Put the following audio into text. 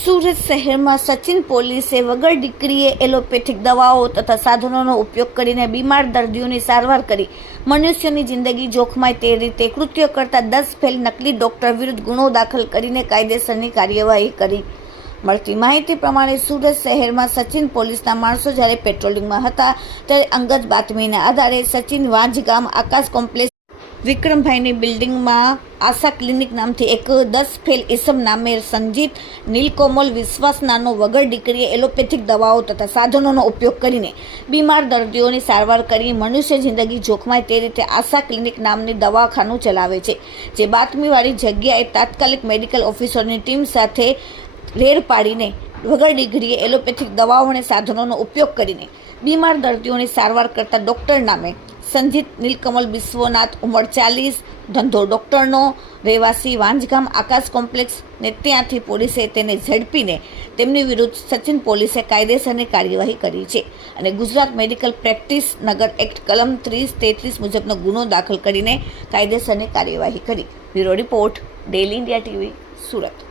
સુરત શહેરમાં સચિન પોલીસે વગર ડિગ્રીએ એલોપેથિક દવાઓ તથા સાધનોનો ઉપયોગ કરીને બીમાર દર્દીઓની સારવાર કરી મનુષ્યની જિંદગી જોખમાય તે રીતે કૃત્ય કરતા 10 ફેલ નકલી ડોક્ટર વિરુદ્ધ ગુનો દાખલ કરીને કાયદેસરની કાર્યવાહી કરી। મળતી માહિતી પ્રમાણે સુરત શહેરમાં સચિન પોલીસના માણસો જ્યારે પેટ્રોલિંગમાં હતા ત્યારે અંગત બાતમીના આધારે સચિન વાંઝગામ આકાશ કોમ્પ્લેક્સ વિક્રમભાઈની બિલ્ડિંગમાં આશા ક્લિનિક નામથી એક 10 ફેલ ઇસમ નામે સંજીત નીલકોમલ વિશ્વાસ નાનો વગર ડિગ્રીએ એલોપેથિક દવાઓ તથા સાધનોનો ઉપયોગ કરીને બીમાર દર્દીઓની સારવાર કરી મનુષ્ય જિંદગી જોખમાય તે રીતે આશા ક્લિનિક નામની દવાખાનું ચલાવે છે। જે બાતમીવાળી જગ્યાએ તાત્કાલિક મેડિકલ ઓફિસરની ટીમ સાથે રેડ પાડીને વગર ડિગ્રીએ એલોપેથિક દવાઓ અને સાધનોનો ઉપયોગ કરીને બીમાર દર્દીઓની સારવાર કરતા ડૉક્ટર નામે સંજીત નીલકમલ વિશ્વનાથ ઉંમર 40 ધંધો ડૉક્ટરનો રહેવાસી વાંઝગામ આકાશ કોમ્પ્લેક્સ ને ત્યાંથી પોલીસે તેને ઝડપીને તેમની વિરુદ્ધ સચિન પોલીસે કાયદેસરની કાર્યવાહી કરી છે અને ગુજરાત મેડિકલ પ્રેક્ટિસ નગર એક્ટ કલમ 30-33 મુજબનો ગુનો દાખલ કરીને કાયદેસરની કાર્યવાહી કરી। Bureau report daily India TV Surat.